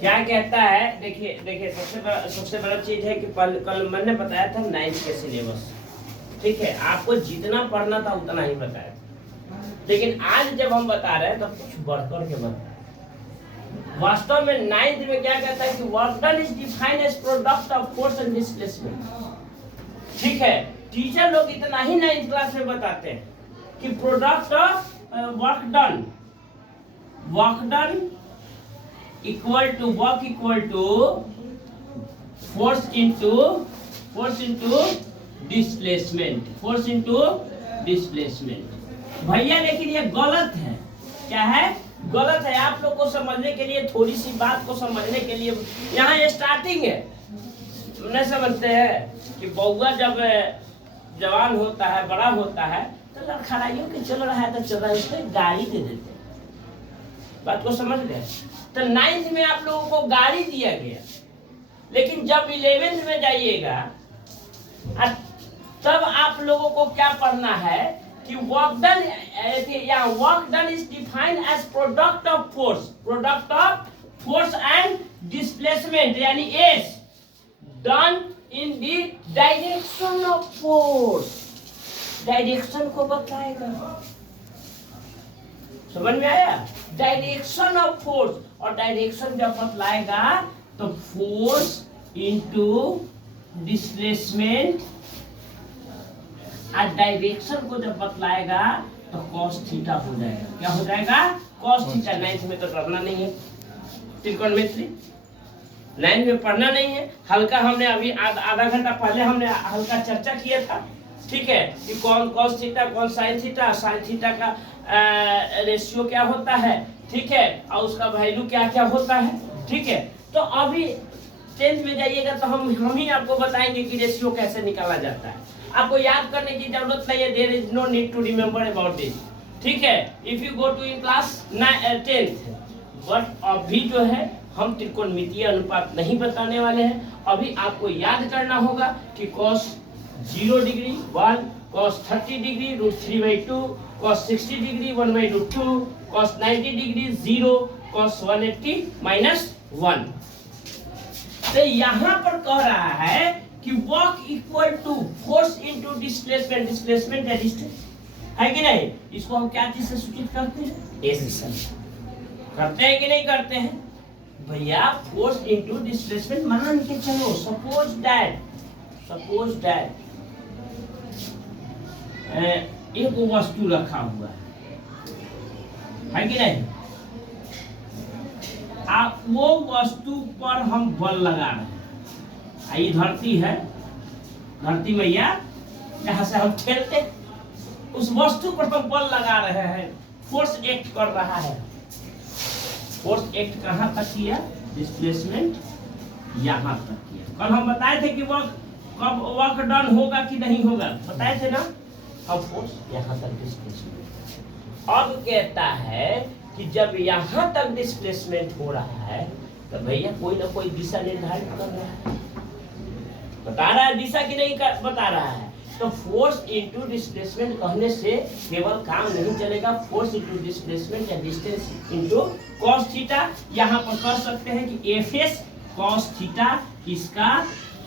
क्या कहता है, देखिए देखिए सबसे बड़ा चीज है कि कल मैंने बताया था 9th के सिलेबस, ठीक है, आपको जितना पढ़ना था उतना ही बताया था, लेकिन आज जब हम बता रहे हैं तो कुछ बढ़कर के बता रहे हैं। वास्तव में 9th में क्या कहता है कि work done is defined as product of force and displacement. ठीक है, टीचर लोग इतना ही 9th क्लास में बताते हैं कि product of work done equal to force into displacement. भैया लेकिन ये गलत है। क्या है? गलत है। आप लोग को समझने के लिए, थोड़ी सी बात को समझने के लिए, यहाँ स्टार्टिंग है, नहीं समझते हैं कि बउआ जब जवान होता है, बड़ा होता है, तो लड़खड़ाइयों के चल रहा है तो चल रहा है, उसको गाड़ी दे देते हैं। बात को समझ गए? तो 9th में आप लोगों को गाड़ी दिया गया, लेकिन जब 11th में जाइएगा तब आप लोगों को क्या पढ़ना है कि work done is defined as product of force and displacement, यानी as done in the direction of force. Direction को बताएगा, समझ में आया? डायरेक्शन ऑफ फोर्स, और डायरेक्शन जब बतलाएगा तो फोर्स इनटू डिस्प्लेसमेंट, और डायरेक्शन को जब बतलाएगा तो cos थीटा हो जाएगा। क्या हो जाएगा? cos theta. 9th में तो पढ़ना नहीं है त्रिकोणमिति, 9th में पढ़ना नहीं है। हल्का हमने अभी आधा घंटा पहले हमने हल्का चर्चा किया था, ठीक है, कि कौन cos थीटा, कौन sin थीटा, sin थीटा का रेशियो क्या होता है, ठीक है, और उसका वैल्यू क्या क्या होता है, ठीक है। तो अभी 10th में जाइएगा तो हम ही आपको बताएंगे कि रेशियो कैसे निकाला जाता है। आपको याद करने की जरूरत नहीं है, there is no need to remember about this, ठीक है, if you go to in class 10th। But अभी जो है हम त्रिकोणमितीय अनुपात नहीं बताने वाले हैं। अभी आपको याद करना होगा कि cos 0 degree 1, cos 30 degree √3/2, cos 60 degree 1/2, cos 90 degree 0, cos 180 -1। तो यहाँ पर कह रहा है कि work equal to force into displacement या डिस्टेंस, है कि नहीं? इसको हम क्या चीज से सूचित करते हैं? एस करते हैं कि नहीं करते हैं भैया? फोर्स इनटू डिस्प्लेसमेंट मान के चलो, सपोज दैट एक वस्तु रखा हुआ है कि नहीं? आप वो वस्तु पर हम बल लगा रहे हैं। ये धरती है, धरती मैया जहाँ से हम खेलते, उस वस्तु पर हम बल लगा रहे हैं, फोर्स एक्ट कर रहा है। फोर्स एक्ट कहाँ तक किया? डिस्प्लेसमेंट यहाँ तक किया। कल हम बताए थे कि कब वर्क डन होगा कि नहीं होगा, बताए थे ना? अब फोर्स यहाँ तक डिस्प्लेसमेंट। अब कहता है कि जब यहाँ तक डिस्प्लेसमेंट हो रहा है तो भैया कोई ना कोई दिशा निर्धारित कर रहा है, बता रहा है दिशा की नहीं बता रहा है। तो फोर्स इनटू डिस्प्लेसमेंट कहने से केवल काम नहीं चलेगा, फोर्स इनटू डिस्प्लेसमेंट या डिस्टेंस इनटू cos थीटा। यहाँ पर कह सकते हैं कि Fs cos थीटा इसका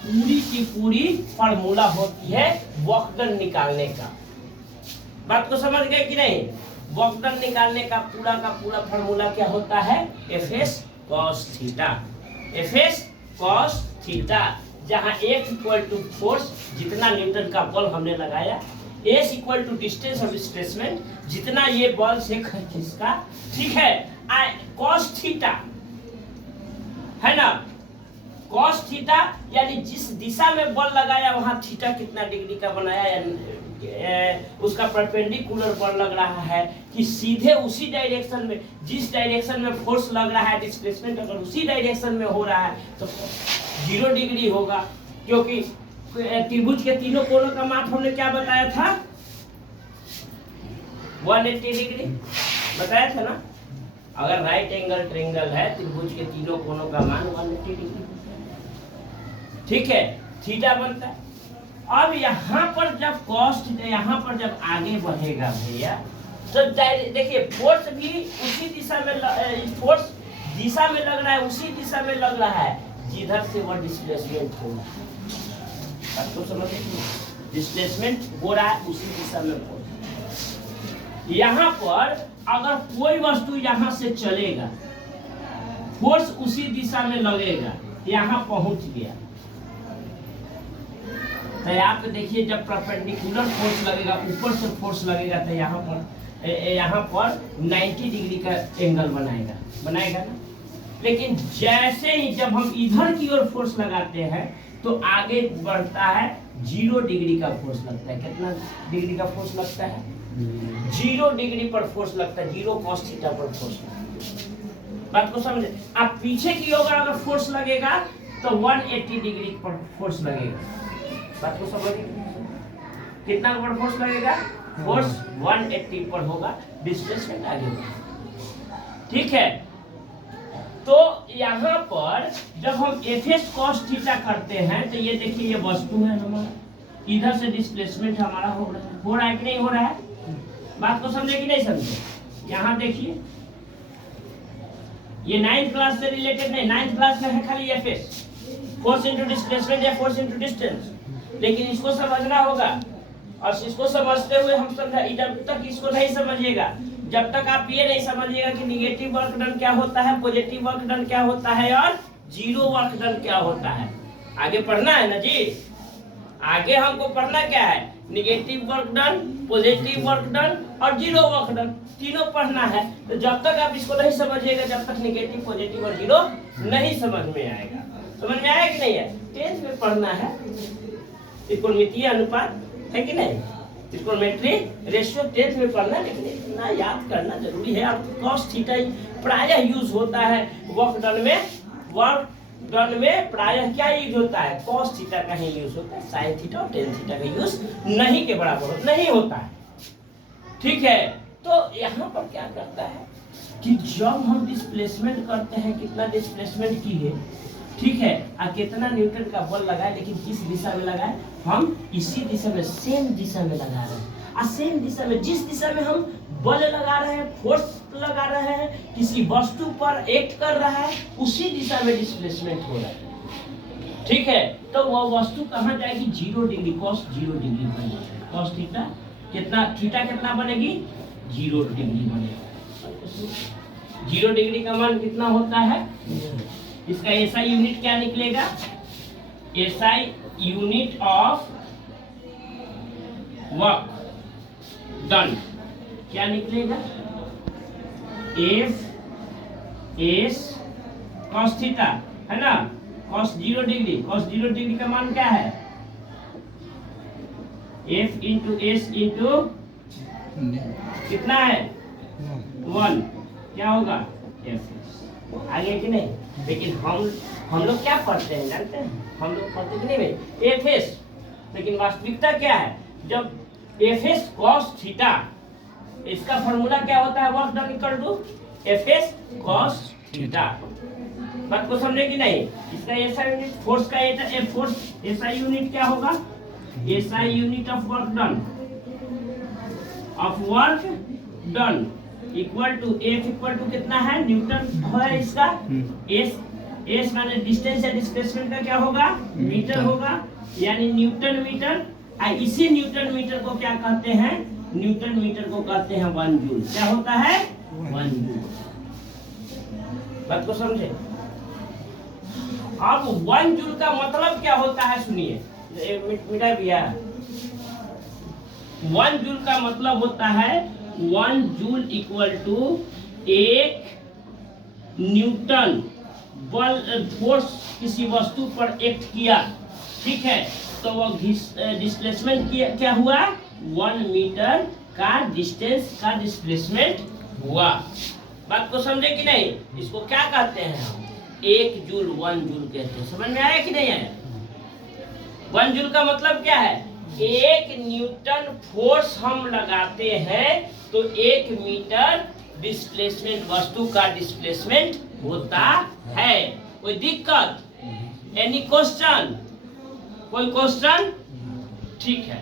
पूरी की पूरी फार्मूला होती है वर्क डन निकालने का। बात को समझ गए कि नहीं? वर्क डन निकालने का पूरा फार्मूला क्या होता है? Fs cos theta. Fs cos theta, जहाँ F इक्वल टू फोर्स, जितना न्यूटन का बल हमने लगाया, S equal to distance of displacement, जितना ये बल से खिसका, ठीक है, cos थीटा है ना? cos थीटा यानी जिस दिशा में बल लगाया वहां थीटा कितना डिग्री का बनाया, या उसका परपेंडिकुलर बल लग रहा है कि सीधे उसी डायरेक्शन में, जिस डायरेक्शन में फोर्स लग रहा है, डिस्प्लेसमेंट अगर उसी डायरेक्शन में हो रहा है तो 0 डिग्री होगा, क्योंकि त्रिभुज के तीनों कोणों का माप हमने क्या बताया था? 180 डिग्री बताया था ना? अगर राइट एंगल ट्रायंगल है, त्रिभुज के तीनों कोणों का मान 180 डिग्री, ठीक है, थीटा बनता है। अब यहाँ पर जब कॉस्ट, यहाँ पर जब आगे बढ़ेगा भैया, तो देखिए फोर्स भी उसी दिशा में, फोर्स दिशा में लग रहा है उसी दिशा में लग रहा है जिधर से वह डिस्प्लेसमेंट होगा। बात को समझ डिस्प्लेसमेंट हो रहा है उसी दिशा में फोर्स। यहाँ पर अगर कोई वस्तु यहाँ से चलेगा, फोर्स उसी दिशा में लगेगा, यहाँ पहुंच गया, तो यहाँ पे देखिए जब परपेंडिकुलर फोर्स लगेगा, ऊपर से फोर्स लगेगा, तो यहाँ पर 90 डिग्री का एंगल बनाएगा ना। लेकिन जैसे ही जब हम इधर की ओर फोर्स लगाते हैं तो आगे बढ़ता है 0 डिग्री का फोर्स लगता है। कितना डिग्री का फोर्स लगता है? 0 डिग्री पर फोर्स लगता है, 0 cos थीटा पर फोर्स लगता है। बात को समझे? आप पीछे की ओर अगर फोर्स लगेगा तो 180 डिग्री पर फोर्स लगेगा। बात को समझिए, कितना पर फोर्स लगेगा? फोर्स 180 पर होगा, डिस्प्लेसमेंट आगे होगा। ठीक है, तो यहाँ पर जब हम एफएस cos थीटा करते हैं तो ये देखिए ये वस्तु है हमारा, इधर से डिस्प्लेसमेंट हमारा हो रहा है कि नहीं हो रहा है? बात को समझे कि नहीं समझे? यहाँ देखिए ये 9th क्लास से रिलेटेड नहीं, 9th क्लास में है खाली एफएस, फोर्स इनटू डिस्प्लेसमेंट या फोर्स इनटू डिस्टेंस, लेकिन इसको समझना होगा। और इसको समझते हुए हम समझा, जब तक इसको नहीं समझिएगा, जब तक आप ये नहीं समझिएगा कि निगेटिव वर्क डन क्या होता है, पॉजिटिव वर्क डन क्या होता है और जीरो वर्क डन क्या होता है, आगे पढ़ना है ना जी। आगे हमको पढ़ना क्या है? Negative work done, positive work done और जीरो वर्क डन, तीनों पढ़ना है। तो जब तक आप इसको नहीं समझिएगा, जब तक निगेटिव, पॉजिटिव और जीरो नहीं समझ में आएगा। समझ में आया कि नहीं है? 10th में पढ़ना है, त्रिकोणमितीय अनुपात है कि नहीं, त्रिकोणमिति रेशियो 10th में पढ़ना, लेकिन इतना याद करना जरूरी है। और cos थीटा प्रायः यूज होता है वर्क डन में। वर्क डन में प्रायः क्या यूज होता है? cos थीटा का ही यूज होता है, sin थीटा और tan थीटा का यूज नहीं के बराबर नहीं होता है। ठीक है, तो यहाँ पर क्या करता है कि जब हम डिस्प्लेसमेंट करते हैं, कितना डिस्प्लेसमेंट की है, ठीक है, कितना न्यूटन का बल लगाए, लेकिन किस दिशा में लगाए? हम इसी दिशा में, सेम दिशा में लगा रहे हैं। सेम दिशा में, जिस दिशा में हम बल लगा रहे हैं, फोर्स लगा रहे हैं, किसी वस्तु पर एक्ट कर रहा है, उसी दिशा में डिस्प्लेसमेंट हो रहा है। ठीक है, तो वह वस्तु कहाँ जाएगी? 0 डिग्री, cos 0 डिग्री बनेगी। cos थीटा कितना बनेगी? 0 डिग्री बनेगी। 0 डिग्री का मान कितना होता है? इसका एसआई यूनिट क्या निकलेगा? SI unit of work done क्या निकलेगा? एफ एस cos थीटा, है ना, cos 0 डिग्री। cos 0 डिग्री का मान क्या है? एफ इंटू एस इंटू कितना है? 1, क्या होगा? एफ। आगे कि नहीं? लेकिन हम लोग क्या पढ़ते हैं जानते हैं? हम लोग पढ़ते कि नहीं भाई? एफ एस, लेकिन वास्तविकता क्या है? जब एफ एस cos थीटा, इसका फॉर्मूला क्या होता है? Work done equal to F S cos theta. बात को समझे कि नहीं? इसका एसआई यूनिट, फोर्स का फोर्स एसआई यूनिट क्या होगा? SI unit of work done equal to F equal to कितना है? न्यूटन है इसका। एस माने डिस्टेंस या डिस्प्लेसमेंट का क्या होगा? मीटर होगा, यानी न्यूटन मीटर। इसी न्यूटन मीटर को क्या कहते हैं? न्यूटन मीटर को कहते हैं 1 जूल। क्या होता है? 1 जूल। बात को समझे? अब 1 जूल का मतलब क्या होता है? सुनिए, मिटा भैया, 1 जूल का मतलब होता है 1 जूल इक्वल टू 1 न्यूटन बल, फोर्स किसी वस्तु पर एक्ट किया, ठीक है, तो वह डिस्प्लेसमेंट क्या हुआ? 1 मीटर का डिस्टेंस का डिस्प्लेसमेंट हुआ। बात को समझे कि नहीं? इसको क्या कहते हैं हम? 1 जूल, 1 जूल कहते हैं। समझ में आया कि नहीं आया? 1 जूल का मतलब क्या है? 1 न्यूटन फोर्स हम लगाते हैं तो 1 मीटर डिस्प्लेसमेंट, वस्तु का डिस्प्लेसमेंट होता है। कोई दिक्कत? Any question? कोई क्वेश्चन? ठीक है।